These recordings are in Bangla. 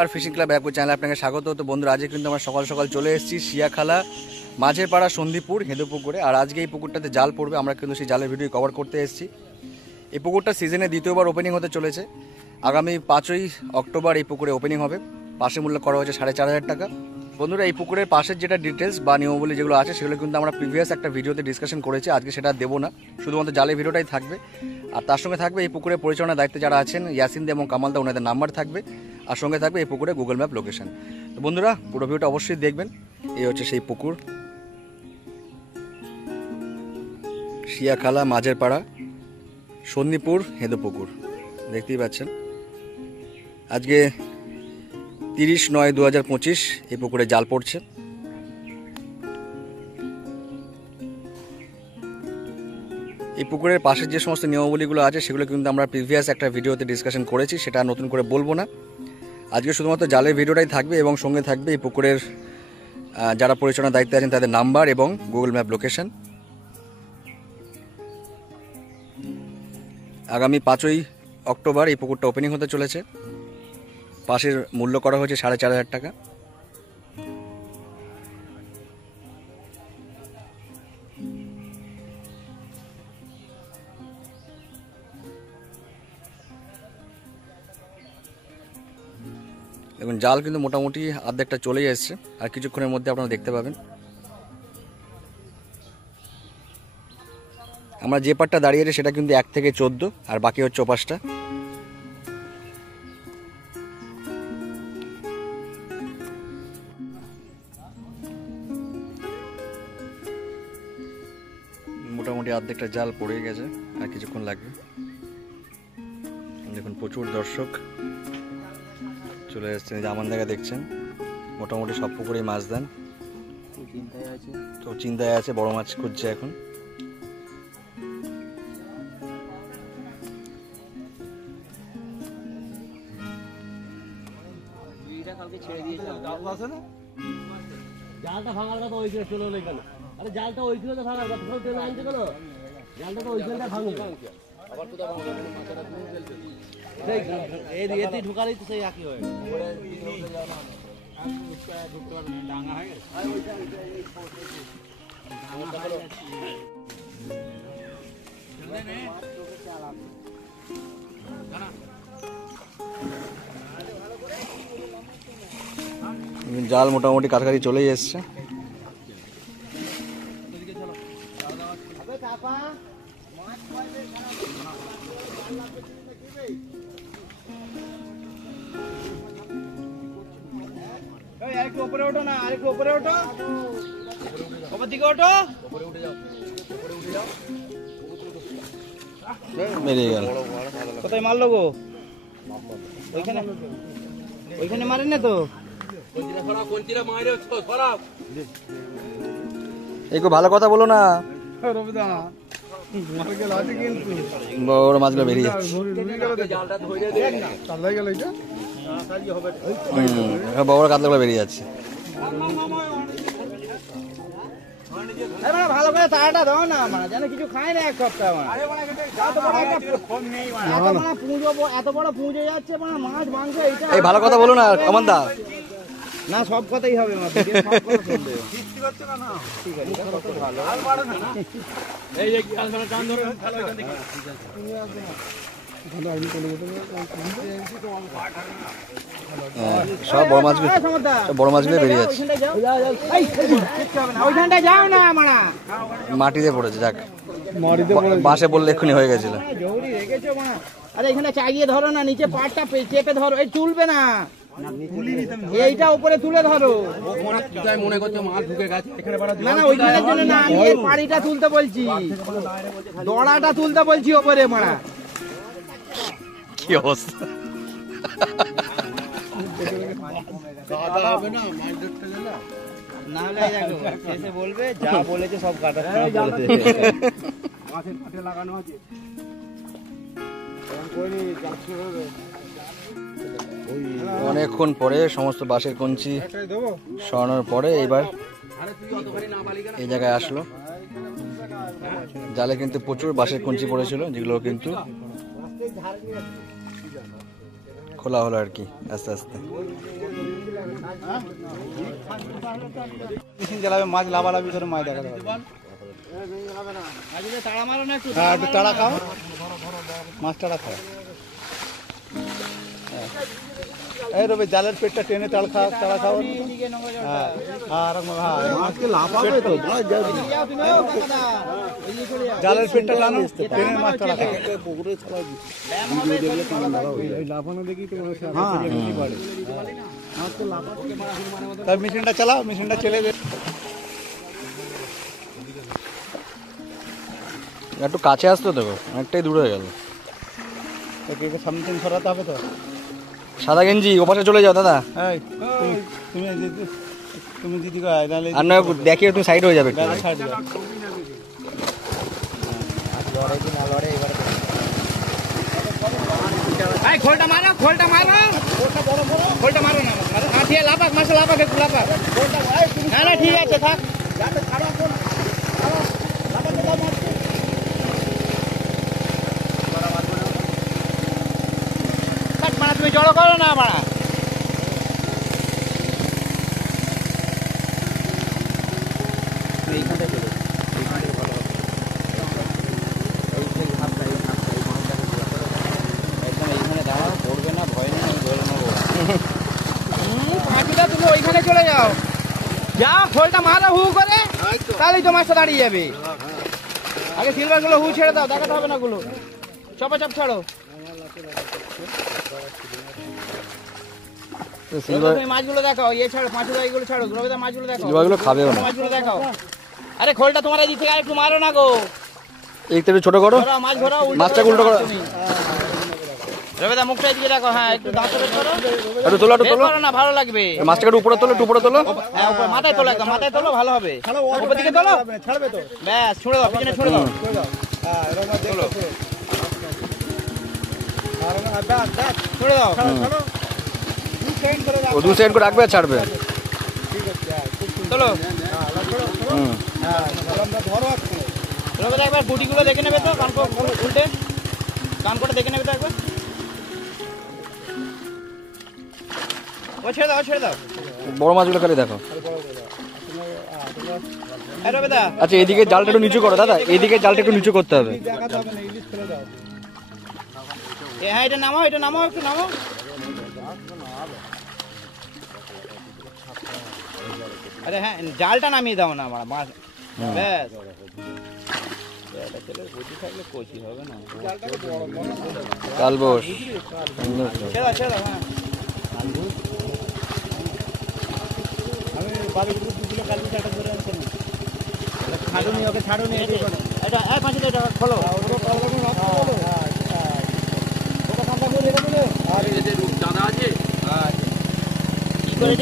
আর ফিশিং ক্লাব ব্যাকু চ্যানেলে আপনাকে স্বাগত। তো বন্ধুরা, আজকে কিন্তু আমরা সকাল সকাল চলে এসেছি শিয়াখালা মাঝের পাড়া সন্দীপুর হেঁদুপুকুরে। আর আজকে এই পুকুরটাতে জাল পড়বে, আমরা কিন্তু সেই জালের ভিডিও কভার করতে এসেছি। এই পুকুরটা সিজনে দ্বিতীয়বার ওপেনিং হতে চলেছে। আগামী 5ই অক্টোবর এই পুকুরে ওপেনিং হবে। পাশে মূল্য করা হয়েছে 4,500 টাকা। বন্ধুরা, এই পুকুরের পাশের যেটা ডিটেলস বা নিয়মাবলী যেগুলো আছে সেগুলো কিন্তু আমরা প্রিভিয়াস একটা ভিডিওতে ডিসকাশন করেছি। আজকে সেটা দেবো না, শুধুমাত্র জালের ভিডিওটাই থাকবে। আর তার সঙ্গে থাকবে এই পুকুরের পরিচালনার দায়িত্বে যারা আছেন ইয়াসিনদা এবং কামালদা, ওনাদের নাম্বার থাকবে। আর সঙ্গে থাকবে এই পুকুরে গুগল ম্যাপ লোকেশন। তো বন্ধুরা, পুরো ভিডিওটা অবশ্যই দেখবেন। এই হচ্ছে সেই পুকুর, শিয়াখালা মাঝের পাড়া সন্দীপুর হেঁদুপুকুর, দেখতেই পাচ্ছেন। আজকে 30/9/2025 এই পুকুরে জাল পড়ছে। এই পুকুরের পাশের যে সমস্ত নিয়মাবলীগুলো আছে সেগুলো কিন্তু আমরা প্রিভিয়াস একটা ভিডিওতে ডিসকাশন করেছি, সেটা নতুন করে বলবো না। আজকে শুধুমাত্র জালের ভিডিওটাই থাকবে এবং সঙ্গে থাকবে এই পুকুরের যারা পরিচালনার দায়িত্বে আছেন তাদের নাম্বার এবং গুগল ম্যাপ লোকেশন। আগামী 5ই অক্টোবর এই পুকুরটা ওপেনিং হতে চলেছে। পাশের মূল্য করা হয়েছে 4,500 টাকা। দেখুন, জাল কিন্তু মোটামুটি অর্ধেকটা চলেই এসছে, আর কিছুক্ষণের মধ্যে আপনারা দেখতে পাবেন। আমরা যে পাটটা দাঁড়িয়ে আছি সেটা কিন্তু 1 থেকে 14, আর বাকি হচ্ছে ওপাশটা। মোটামুটি অর্ধেকটা জাল পড়ে গেছে, আর কিছুক্ষণ লাগবে। দেখুন, প্রচুর দর্শক চলে এসছেন। এই যে আমার জায়গা দেখছেন, মোটামুটি সব পুকুরেই মাছ দেন। তো চিন্তায় আছে, বড় মাছ খুঁজছে এখন। জালটা ভাঙার কথা ওইখানে চলে এলো কেন? আরে জালটা ওইখানে তো ভাঙার কথা, টেনে আনছে কেন? জালটা তো ওইখানটা ভাঙে। আবার কোথাও ভাঙবে মাথাটা পুরো ফেলবে। এই এতে ঢুকালেই তো সেই একই হয়। উপরে ভিতরে যাও না। আর উঠতে ঢুকতে পারবে না, ডাঙা হয়ে গেছে। আর ওইটা এই ফোর্সে ডাঙা হয়ে গেছে। চলে নে মাছ তোকে চালাবে। জানা জাল মোটামুটি কাছাকাছি চলেই এসছে। আরেকটু উপরে ওঠো না, আরেকটু উপরে ওঠো, উপর দিকে ওঠো, উপরে উঠে যাও, উপরে উঠে যাও। বেরিয়ে গেল। কোথায় মারলো গো? ওইখানে, ওইখানে মারেন না তো? এই খুব ভালো কথা বলো না, বড় মাছগুলো বেরিয়ে যাচ্ছে। বড় কাতলাগুলো বেরিয়ে যাচ্ছে। ভালো করে তাড়াটা দাও না, যেন কিছু খায় না এক সপ্তাহ। এত বড় পুঁজে যাচ্ছে মাছ মাংস। এই ভালো কথা বলো না কমান দা। না, সব কথাই হবে। সব বড় মাছগুলো বেরিয়ে যাচ্ছে। ওইখানটায় যাও না, আমরা মাটিতে পড়েছে। যাক, বাসে বললে এক্ষুনি হয়ে গেছিল। আরে এখানে চাগিয়ে ধরো না, নিচে পাটটা চেপে ধরো। এই তুলবে না, এইটা উপরে তুলে ধরো। মনে করছে মাছ ঢুকে গেছে। না না, ওইখানের জন্য না, আমি এই পাড়িটা তুলতে বলছি, দড়াটা তুলতে বলছি ওপরে। মারা কি অবস্থা! না হলে দেখো শেষে বলবে যা বলেছে সব কাটা লাগানো আছে। অনেকক্ষণ পরে সমস্ত বাঁশের কঞ্চি সরানোর পরে এবার এই জায়গায় আসলো। জালে কিন্তু প্রচুর বাঁশের কঞ্চি পড়েছিল, যেগুলো কিন্তু খোলা হলো আর কি আস্তে আস্তে। মেশিন চালাবে, মাছ লাভালাভি করে মাছ দেখাতে হবে। হ্যাঁ, একটু তাড়া খাও, মাছ তাড়া খাও। এই রবি জালের পেটটা টেনে তাড়া খাও। হ্যাঁ, আর মাছকে লাফাবে তো, জালের পেটটা টানো, টেনে মাছ তাড়া খাও। লাফানো দেখি তো তার মেশিনটা চালাও, মেশিনটা চলে যাবে। একটু কাছে আসতো তো, অনেকটাই দূর হয়ে গেল। সামনে থেকে সরাতে হবে তো। সাদা গেঞ্জি ওপাশে চলে যাও দাদা। এই, তুমি দিদি আর না দেখিয়ে তুমি সাইড হয়ে যাবে একটু। খোলটা মারো, খোলটা মারো, খোলটা মারো না, ঠিক আছে, লাপাক মাছ লাপাক, একটু লাপাক। না না ঠিক আছে, থাক। তুমি জড়ো করো না মারা। তুমি ওইখানে চলে যাও, যা খোলটা মারো হু করে, তাহলেই তো মাছটা দাঁড়িয়ে যাবে। আগে সিলভার গুলো হু ছেড়ে দাও, দেখাতে হবে না গুলো, চপা চাপ ছাড়ো। মাছগুলো দেখাও, ইয়ে ছাড়ো, পাঁচুদা ছাড়ো, রবিদা মাছগুলো দেখাও, সিলভারগুলো খাবে না, মাছগুলো দেখাও। আরে খোলটা তোমার দিক থেকে একটু মারো না গো, একটু ছোট করো, মাছ ধরাও, মাছটা উল্টো করো। রবিদা মুখটা এদিকে রাখো, হ্যাঁ একটু দাঁত বের করো, একটু তোলো, একটু তোলো না ভালো লাগবে। মাছটাকে একটু উপরে তোলো, একটু উপরে তোলো। হ্যাঁ উপরে মাথায় তোলো, একদম মাথায় তোলো, ভালো হবে। উপর দিকে তোলো, ছাড়বে তো। ব্যাস ছুঁড়ে দাও, পিছনে ছুঁড়ে দাও। হ্যাঁ, এরকম তোলো, ছুড়ে দাও। ও দু সাইড করে রাখবে আর ছাড়বে। তোলো, হুম, রবিদা একবার গুটিগুলো দেখে নেবে তো, কান উল্টে কান করে দেখে নেবে তো একবার। ও ছেড়ে দাও, ছেড়ে দাও, বড় মাছগুলো খালি দেখো। রবিদা আচ্ছা এদিকে জালটা একটু নিচু করো দাদা, এইদিকে জালটা একটু নিচু করতে হবে। হ্যাঁ এটা নামাও, এটা নামাও, একটু নামাও। আরে হ্যাঁ জালটা নামিয়ে দাও না আমার মাছ, ব্যাস। কচি হবে না, কালবোস ছেড়ে দাও, ছেড়ে দাও, হ্যাঁ। আমি বাড়ি দুগুলো কালকে চারটা ধরে আনছি না, ছাড়ুনি, ওকে ছাড়ুনি। এটা পাঁচটা এটা খোলো,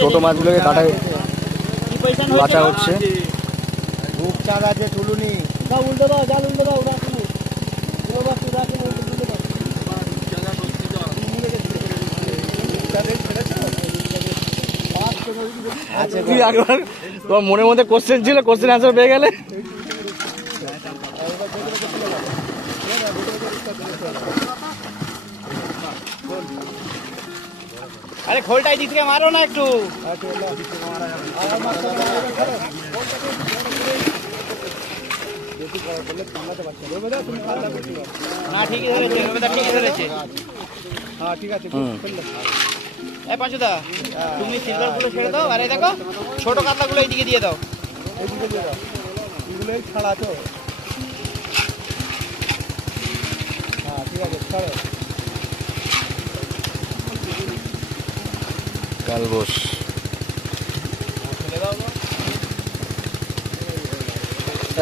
ছোট মাছগুলোকে কাটায় কি পয়সা বাঁচা হচ্ছে। রূপচাঁদ আছে, টুলুনি। উল্টে দাও, জাল উল্টে দাও, তুই একবার তোমার মনের মধ্যে কোশ্চেন ছিল, কোশ্চেন অ্যান্সার পেয়ে গেলে। আরে খোলটা এই দিক থেকে মারো না একটু। না ঠিকই ধরেছে, রবিদা ঠিকই ধরেছে। হ্যাঁ ঠিক আছে। এই পাঁচুদা তুমি সিলভার গুলো ছেড়ে দাও, আর এই দেখো ছোট কাতলা গুলো এইদিকে দিয়ে দাও। এইদিকে দিয়ে দাও, এগুলো ছাড়া তো। হ্যাঁ ঠিক আছে, ছাড়ো। কালবোস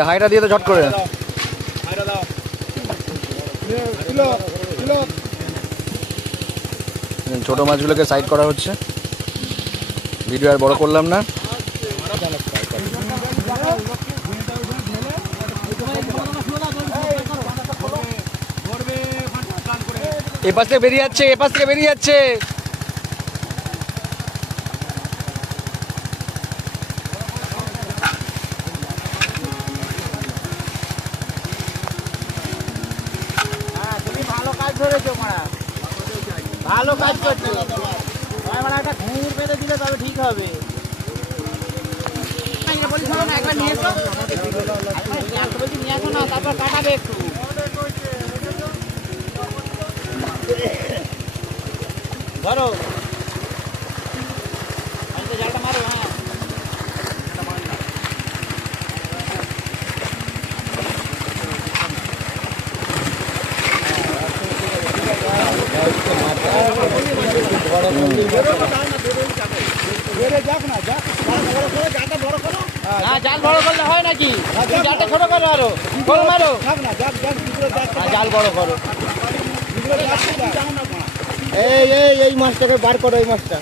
হাইটা দিয়ে তো ঝট করে। ছোট মাছগুলোকে সাইড করা হচ্ছে, ভিডিও আর বড় করলাম না। এপাশ থেকে বেরিয়ে যাচ্ছে, এপাশ থেকে বেরিয়ে যাচ্ছে। তুমি ভালো কাজ ধরেছো মারা। ভালো কাজ করছো। আমার একটা ঘুঙুর বেঁধে দিলে তবে ঠিক হবে। একবার নিয়ে এসো, বলছি নিয়ে আসো না, তারপর কাটাবে একটু। ধরো জালটা মারো। হ্যাঁ জাল বড় করলে হয় নাকি? জালটা ছোট করো, আরো বড় মারো। জাল বড় করো। এই মাছটাকে বার করো, এই মাছটা।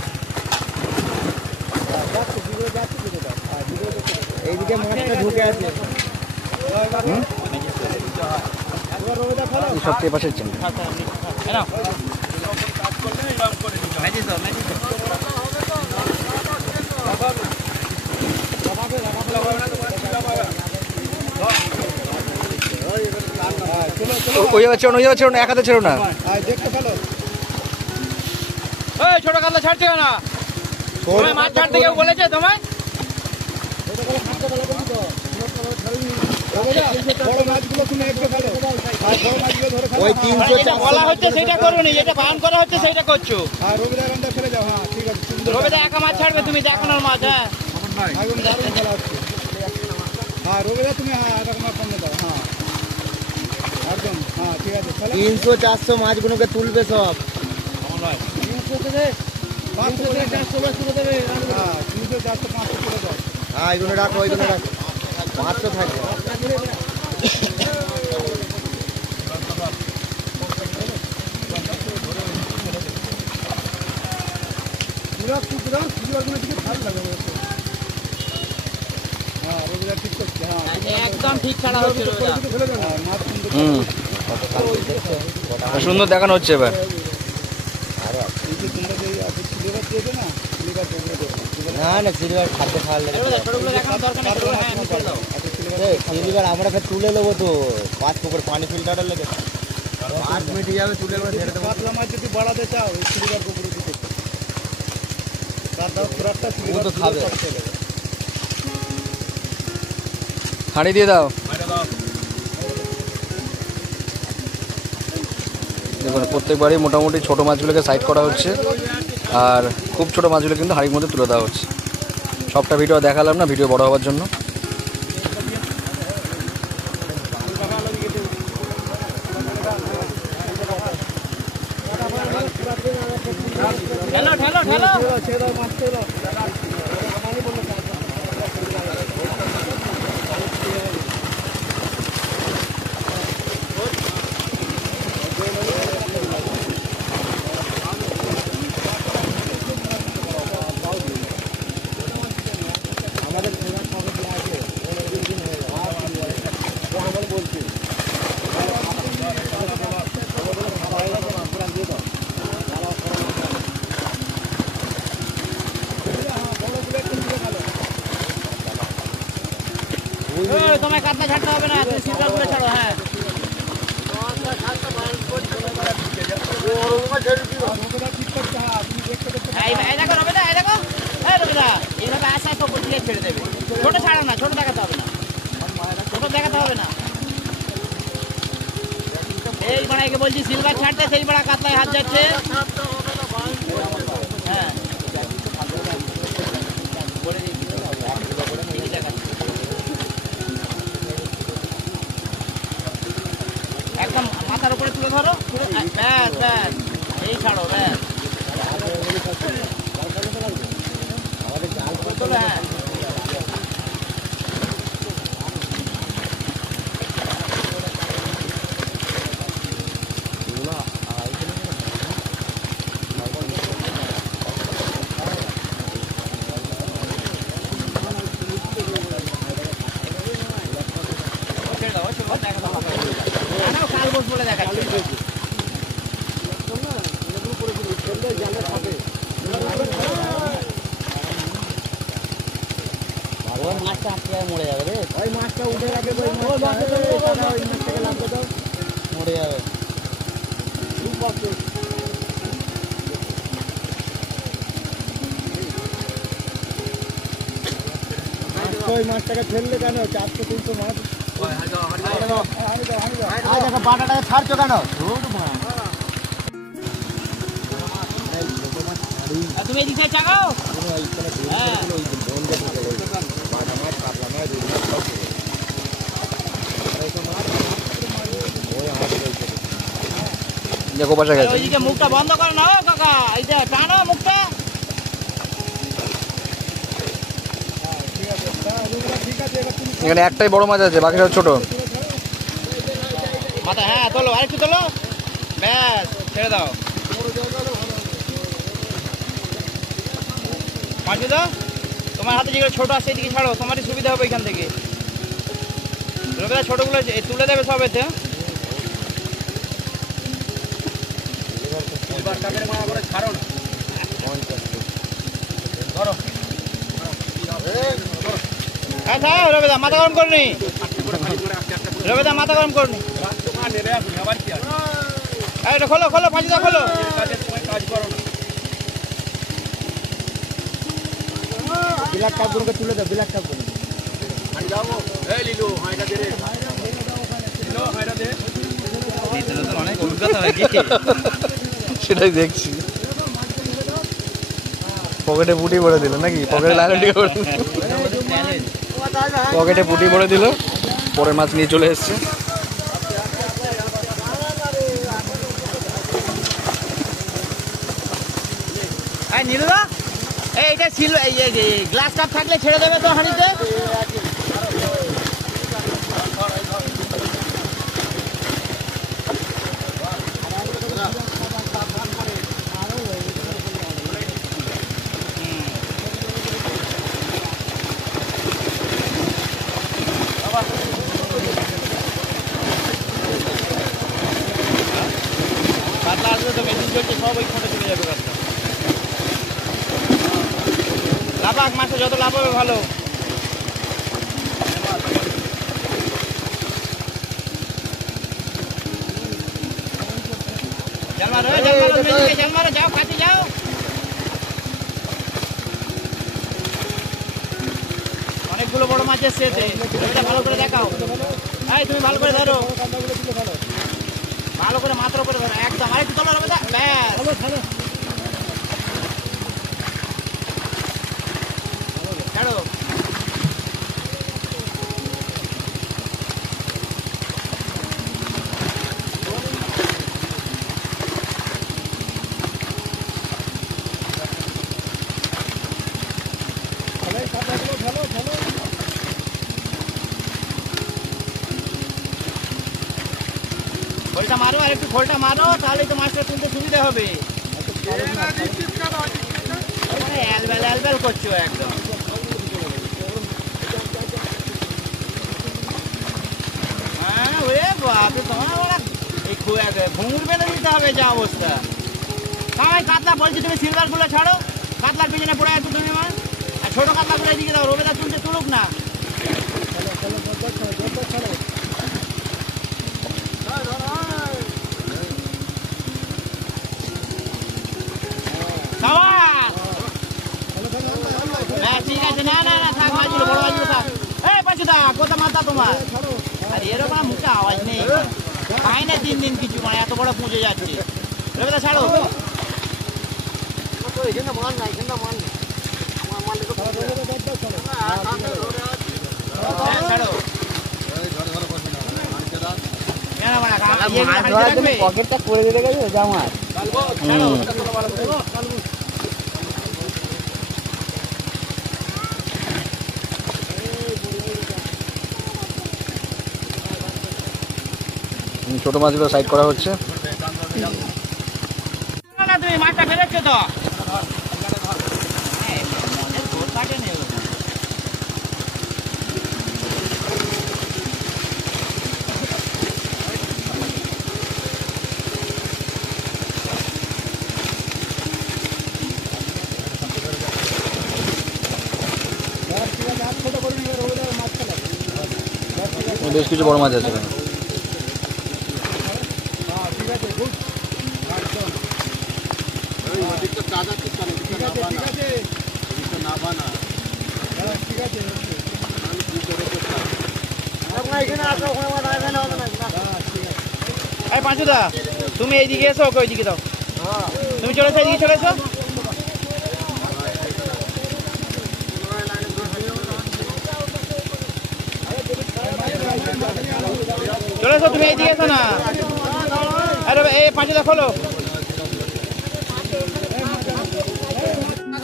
এইদিকে মাছটা ঢুকে আছে। সবচেয়ে পাশের চেন। ওই যাবে ছেড়ো, ওই যাবে ছেড়ো না, এক হাতে ছেড়ো না। ছোট কাতলা ছাড়ছে না, মাছ ছাড়তে কেউ বলেছে তোমায়? যেটা বলা হচ্ছে সেটা করো নি, যেটা বান করা হচ্ছে সেটা করছো। রবিদা একা মাছ ছাড়বে, তুমি দেখো না মাছ। হ্যাঁ রবিদা তুমি 300-400 মাছগুলোকে তুলবে সব। 300-400-500 হ্যাঁ এগুলো রাখো, এগুলো রাখো, 500 থাকবে। একদম ঠিক ছাড়া হচ্ছে। সুন্দর দেখানো হচ্ছে এবার। না না সিলভার খাদ্য খাওয়ার লাগে। সিলভার আমরা তুলে নেবো তো, 5 পুকুর পানি ফিল্টারের লেগে 5 মিনিট যাবে, তুলে নেবো। পাতলা মাছ যদি বাড়াতে চাও সিলভার পুকুরে দিতে তো খাবে। হাঁড়ি দিয়ে দাও। দেখুন প্রত্যেকবারই মোটামুটি ছোট মাছগুলোকে সাইড করা হচ্ছে, আর খুব ছোট মাছগুলো কিন্তু হাঁড়ির মধ্যে তুলে দেওয়া হচ্ছে। সবটা ভিডিও দেখালাম না, ভিডিও বড় হওয়ার জন্য। তোমায় কাতলা ছাড়তে হবে না, তুমি সিলভার করে ছাড়ো। হ্যাঁ দেখো রবিদা, দেখো রবিদা, এইভাবে আসায় পকর দিয়ে ছেড়ে দেবে। ছোট ছাড়ো না, ছোট দেখাতে হবে না, ছোট দেখাতে হবে না। এই বড়াইকে বলছি সিলভার ছাড়তে, সেই বড়া কাতলায় হাত যাচ্ছে। হ্যাঁ একদম মাথার উপরে তুলে ধরো, ব্যাস ব্যাস, এই ছাড়ো, ব্যাস। আমাদের জাল করে তোলো। হ্যাঁ কাল বস বলে দেখাচ্ছি। মাছটা আটকে মরে যাবে রে, ওই মাছটা উঠে রাখবে, মরে যাবে। ওই মাছটাকে ফেললে কেন? 400-300 মাছ। দেখো বাটাটাকে ছাড়ছো কেন? তুমি এদিকে চাগাও। দেখো পাশে গেছে। ওইদিকে মুখটা বন্ধ করে নাও কাকা, এইটা টানো মুখটা। এখানে একটাই বড় মাছ আছে, বাকি সব ছোট। মাথা হ্যাঁ তোলো, আরেকটু তোলো, ব্যাস ছেড়ে দাও। পাঁচু দাও, তোমার হাতে যেগুলো ছোট আছে এদিকে ছাড়ো, তোমারই সুবিধা হবে এখান থেকে। রবিদা ছোটগুলো তুলে দেবে সব এতে। হ্যাঁ স্যার রবিদা মাথা গরম করনি, রবিদা মাথা গরম করনি। এটা খোলো খোলো, পাঁচুদা খোলো। বিলাক কাপড়কে তুলে দাও, বিলাক কাপড়। অনেক অভিজ্ঞতা হয়ে গেছে। সেটাই দেখছি। পকেটে পুটি ভরে দিল নাকি? পকেটে লাইনটি করে দিল, পকেটে পুটি ভরে দিল, পরে মাছ নিয়ে চলে এসছে। নীলুদা এইটা ছিল, গ্লাস কাপ থাকলে ছেড়ে দেবে তো হাঁড়িতে। কাতলা আসবে তো, মেশিন চলছে, সব ওই ফোনে চলে যাবে কাতলা। লাফাক, মাছে যত লাভ হবে ভালো। জাল মারো, জাল মারো, মেঝেকে জাল মারো, যাও কাছে যাও। অনেকগুলো বড় মাছ এসছে এতে, এটা ভালো করে দেখাও। এই তুমি ভালো করে ধরো, ভালো করে মাত্র করে ধরো একদম। আরেকটু তোলো রবিদা, ব্যাস। ছাড়ো। খোলটা মারো, আর একটু খোলটা মারো, তাহলেই তো মাছটা তুলতে সুবিধা হবে। অ্যালবেল অ্যালবেল করছো একদম। হ্যাঁ ওরে বাপরে, তোমার এই ঘুঙুর বেঁধে দিতে হবে যা অবস্থা। তাই কাতলা বলছি, তুমি সিলভার গুলো ছাড়ো, কাতলার পিছনে পড়ে আছো তুমি মা। আর ছোট কাতলা গুলো এদিকে দাও, রবিদা তুলতে তুলুক না। হ্যাঁ ঠিক আছে, না না না থাক, মাছগুলো বড় মাছগুলো থাক। এই পাঁচুদা কোথা মাথা তোমার? আর এরকম মুখে আওয়াজ নেই, খাই না 3 দিন কিছু, মানে এত বড় পুঁজে যাচ্ছে। রবিদা ছাড়ো, হ্যাঁ ছাড়ো। কেন মানে পকেটটা করে দিতে গেছে জামার। ছোট মাছগুলো সাইড করা হচ্ছে। না তুমি মাছটা ফেলেছো তো। বেশ কিছু বড় মাছ আছে এখানে। ঠিক আছে এই পাঁচুদা তুমি এইদিকে এসো, ওকে ওইদিকে দাও। তুমি চলে এসো, এইদিকে চলে এসো। চলে এসো, তুমি এইদিকে এসো না। আরে এই পাঁচুদা খোলো,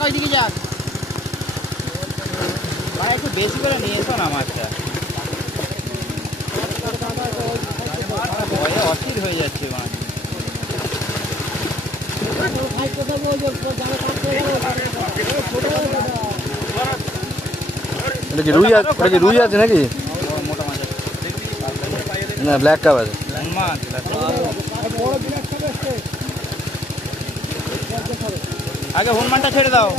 ওইদিকে যাক। ভাই একটু বেশি করে নিয়ে এসো না মাছটা, ভয়ে অস্থির হয়ে যাচ্ছে মাছ। এটা কি রুই আছে নাকি? মোটা মাছ আছে না, ব্ল্যাক কাপ আছে। মাছ আগে হনুমানটা ছেড়ে দাও।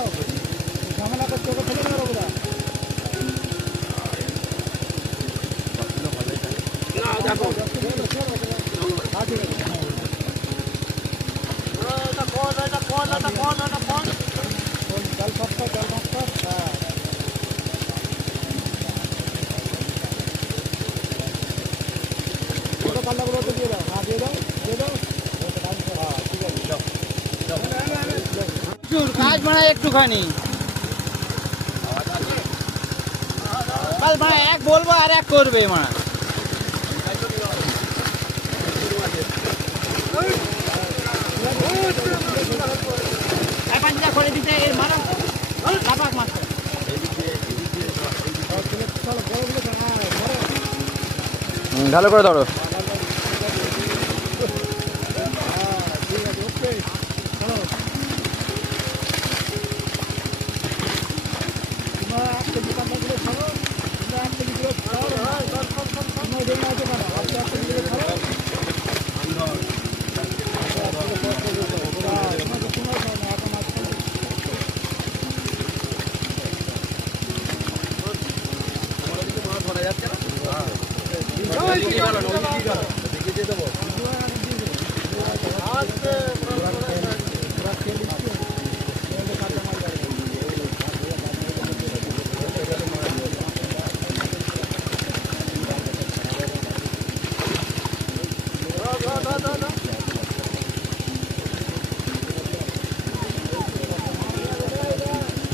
কাজ বাড়ায় একটুখানি, কাজ বাড়ায় এক বলবো আর এক করবে মা। করে দিতে এর মারা লাপাক মাছ ভালো করে ধরো।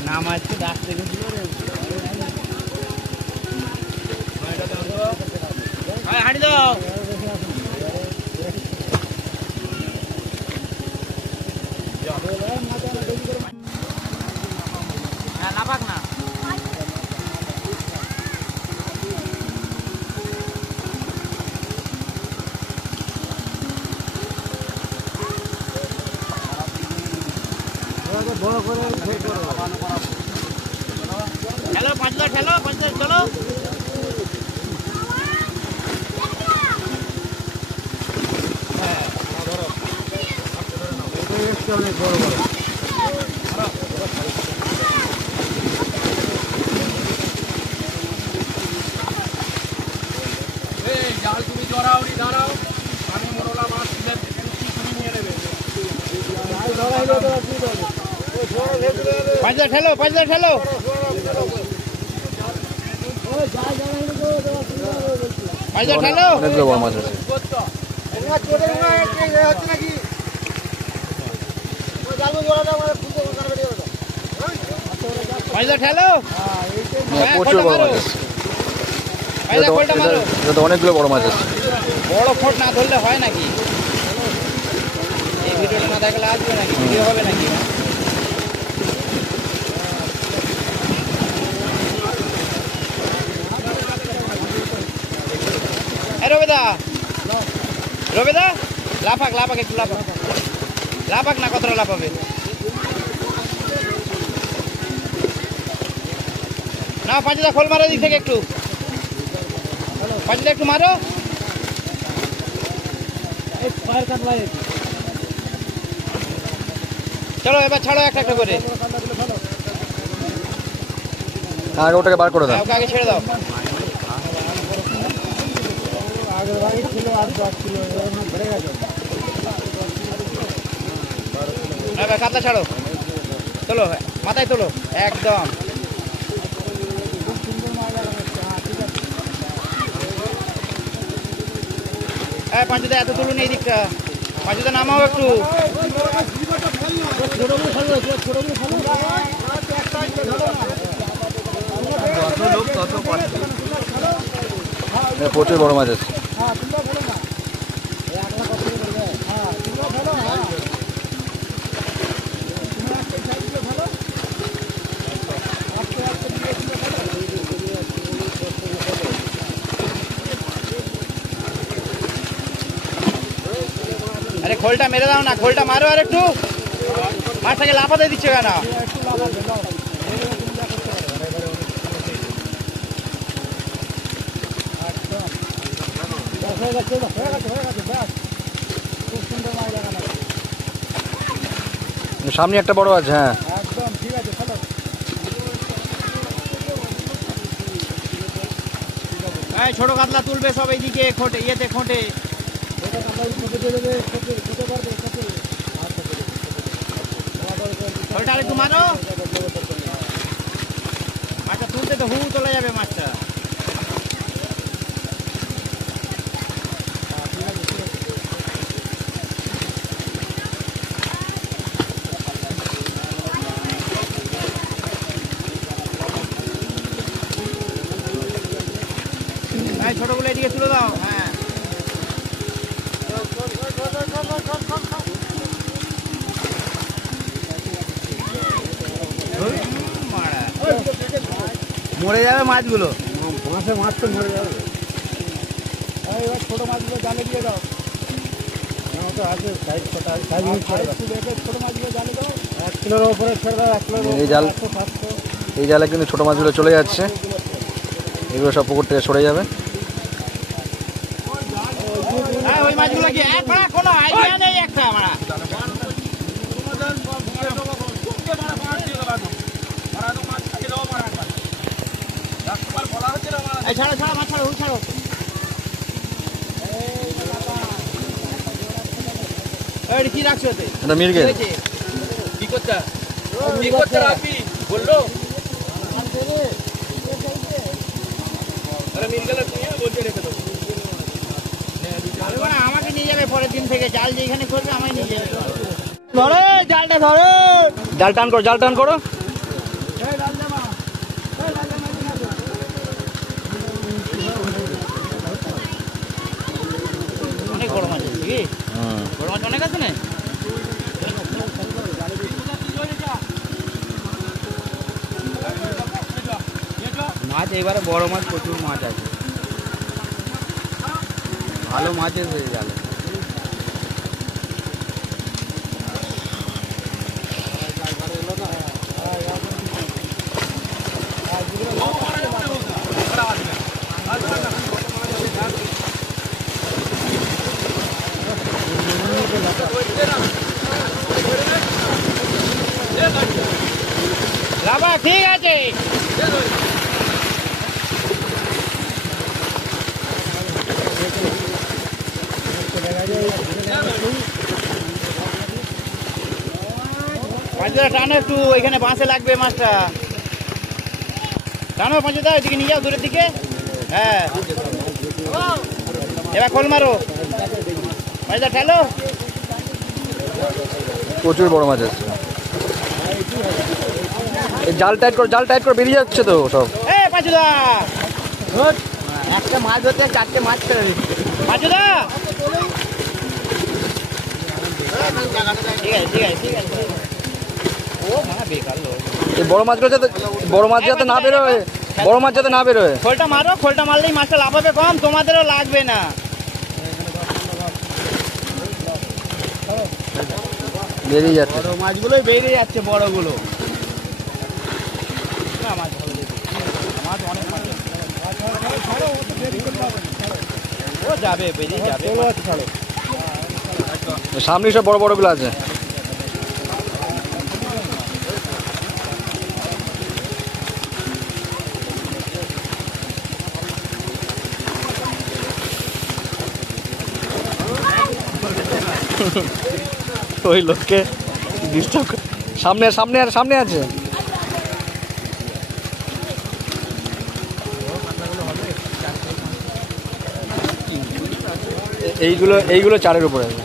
নাম আসছে ডাকতে গেছিল রে, হাঁটি দাও। হ্যাঁ লাপাক না, ঠেলো পাঁচটা, ঠেলো পাঁচটা, চলো। জাল তুমি জড়াওনি, দাঁড়াও, আমি মোরলা মাছ তুলে তুমি নিয়ে নেবে। পাঁচটা ঠেলো, পাঁচটা ঠেলো। পাঁচটা ঠেলো। অনেকগুলো বড় মাছ আছে। পাঁচটা ঠেলো। হ্যাঁ, প্রচুর বড় মাছ আছে। পাঁচটা খোলটা মারো। এটা তো অনেকগুলো বড় মাছ আছে। বড় খোট না ধরলে হয় নাকি? এই ভিডিওটা না দেখলে আসবে নাকি? ভিডিও হবে নাকি? রবিদা, রবিদা লাফাক, লাফাক একটু লাফাক, লাফাক না, কতটা লাফাবে? না পাঁচটা খোল মারো দিক থেকে, একটু পাঁচটা একটু মারো। চলো এবার ছাড়ো একটা একটা করে, আগে ওটাকে বার করে দাও। ওকে আগে ছেড়ে দাও। এবার কাতলা ছাড়ো, তোলো মাথায় তোলো একদম। হ্যাঁ পাঁচুদা এত তুলুন এই দিকটা, পাঁচুদা নামাও একটু। প্রচুর বড় মাছ আছে। আরে খোলটা মেরে দাও না, খোলটা মারো আর একটু, মাছটাকে লাফাতে দিচ্ছে কেন? সামনে একটা বড় আছে। হ্যাঁ একদম ঠিক আছে, চলো। হ্যাঁ ছোট কাতলা তুলবে সব এইদিকে খোঁটে, ইয়েতে খোঁটে। খোলটা আর একটু মারো, মাছটা তুলতে তো হু তোলা যাবে মাছটা। হ্যাঁ ছোটগুলো এদিকে তুলে দাও। হ্যাঁ মরে যাবে মাছগুলো। মাছে মাছ তো মরে যাবে। এবার ছোট মাছগুলো জালে দিয়ে দাও। তো আছে সাইজ ছোটা, সাইজ ছোট মাছগুলো জালে দাও। 1 কিলোর উপরে ছেড়ে দাও, 1 কিলোর এই জাল, এই জালে কিন্তু ছোট মাছগুলো চলে যাচ্ছে, এগুলো সব পুকুর থেকে সরে যাবে। হ্যাঁ ওই মাছগুলো কি কোনো আইডিয়া নেই একটা আমার। ছাড়ো ছাড়ো মাছ ছাড়ো, ছাড়ো। কি রাখছো ওতে? এটা মির্গেল। কি করতে আপনি বললো আমাকে নিয়ে যাবে পরের দিন থেকে, জাল যেখানে করবে আমায় নিয়ে যাবে। ধরো জালটা, ধরো জাল টান করো, জাল টান করো। অনেক বড় মাছ আছে কি? বড় মাছ অনেক আছে না? মাছ এবারে বড় মাছ, প্রচুর মাছ আছে, ভালো মাছ এসেছে জালে। লাভা ঠিক আছে। পাঁচুদা টানো একটু, এখানে বাঁশে লাগবে মাছটা। টানো পাঁচুদা, এদিকে নিয়ে যাও দূরের দিকে। হ্যাঁ এবার খোল মারো, পাঁচুদা ঠেলো। প্রচুর বড় মাছ আছে। এই জাল টাইট করো, জাল টাইট করো, বেরিয়ে যাচ্ছে তো সব। এ পাঁচুদা, একটা মাছ ধরতে 4টে মাছ ছেড়ে দিচ্ছে। পাঁচুদা ঠিক আছে ঠিক আছে ঠিক আছে। ও মানে বেকার লোক। এই বড় মাছগুলো যাতে, বড় মাছ যাতে না বেরোয়, বড় মাছ যাতে না বেরোয়। খোলটা মারো, খোলটা মারলেই মাছটা লাফাবে কম, তোমাদেরও লাগবে না। বেরিয়ে যাচ্ছে। বড় মাছগুলোই বেরিয়ে যাচ্ছে, বড়গুলো না। মাছ ভালো দেখি, মাছ অনেক মাছ আছে। ও যাবে, বেরিয়ে যাবে। সামনে সব বড় বড়গুলো আছে। ওই লোককে ডিস্টার্ব, সামনে সামনে আর সামনে আছে। এইগুলো 4-এর উপরে আছে।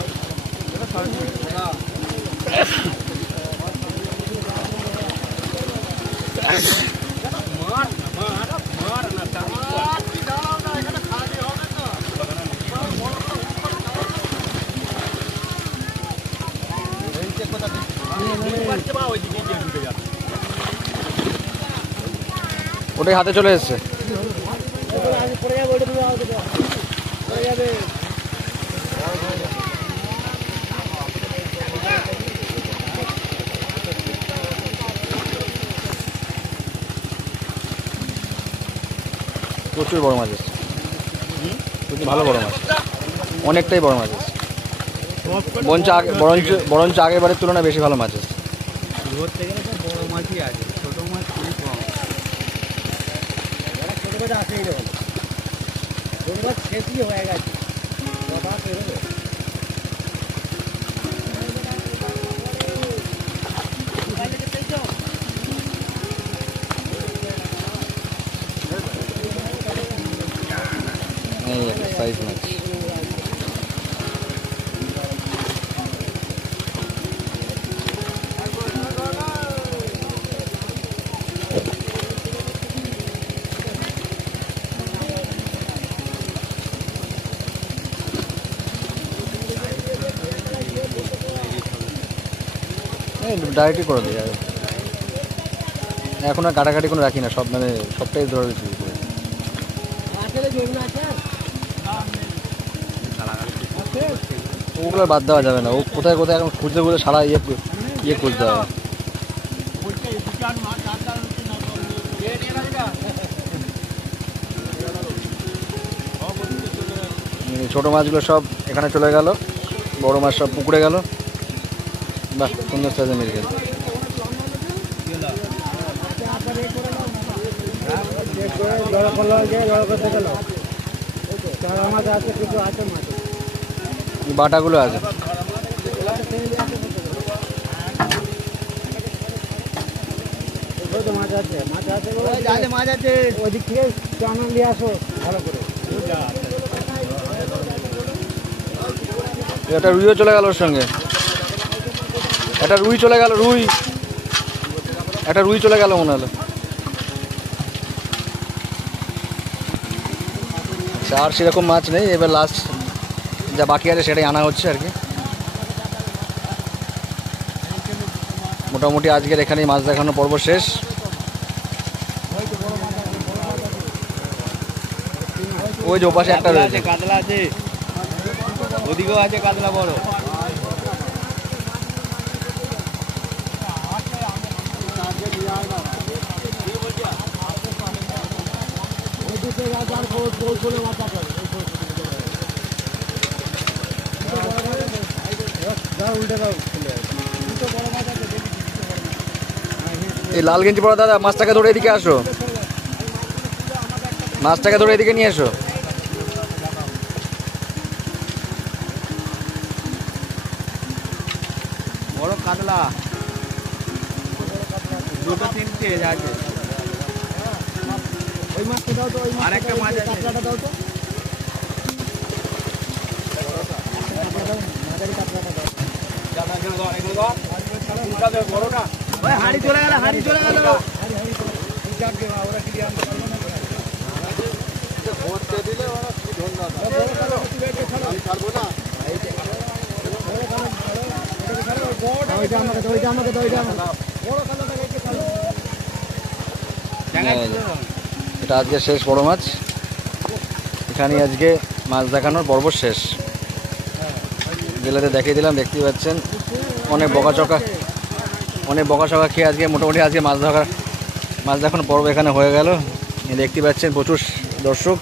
ওটাই হাতে চলে এসছে। প্রচুর বড় মাছ এসছে, প্রচুর ভালো বড় মাছ, অনেকটাই বড় মাছ এসছে। বরঞ্চ আগের বারের তুলনায় বেশি ভালো মাছ এসছে। ধরতে গেলে তো বড় মাছই আছে, ছোট মাছ খুবই কম। ছোট মাছ আসেই না, ছোট মাছ শেষই হয়ে গেছে। সাইজ মাছ ডাইরেক্টই করে দিই। এখন আর কাটাকাটি কোনো রাখি না, সব মানে সবটাই ধরে শুরু করে। ওগুলো বাদ দেওয়া যাবে না, ও কোথায় কোথায় এখন খুঁজতে খুঁজতে সারা ইয়ে খুঁজতে হবে। ছোটো মাছগুলো সব এখানে চলে গেল, বড় মাছ সব পুকুরে গেল। বাহ, সুন্দর সাইজে মিল গেল। বাটাগুলো আছে, মাছ আছে, মাছ আছে, মাছ আছে। ওইদিক থেকে চানা নিয়ে আসো ভালো করে। একটা রুইও চলে গেল ওর সঙ্গে, একটা রুই চলে গেল, একটা রুই চলে গেল মনে হলো। আচ্ছা, আর সেরকম মাছ নেই, এবার লাস্ট যা বাকি আছে সেটাই আনা হচ্ছে আর কি। মোটামুটি আজকের এখানেই মাছ দেখানোর পর্ব শেষ। ওই যে ওপাশে একটা রয়েছে, কাতলা আছে, ওদিকেও আছে কাতলা বড়। এই লাল গেঞ্জি পড়া দাদা, মাছটাকে ধরে এদিকে আসো, মাছটাকে ধরে এদিকে নিয়ে এসো। বড় কাতলা, দুটো তিনটে আছে। ওই মাছটা দাও তো, ওই আর একটা মাছ আছে, কাতলাটা দাও তো। হাড়ি চলে গেল, হাড়ি চলে গেল। এটা আজকে শেষ বড় মাছ, এখানেই আজকে মাছ দেখানোর পর্ব শেষ। জেলেতে দেখিয়ে দিলাম, দেখতেই পাচ্ছেন অনেক বকাচকা খেয়ে আজকে মোটামুটি আজকে মাছ দেখানোর পর্ব এখানে হয়ে গেল। দেখতে পাচ্ছেন প্রচুর দর্শক।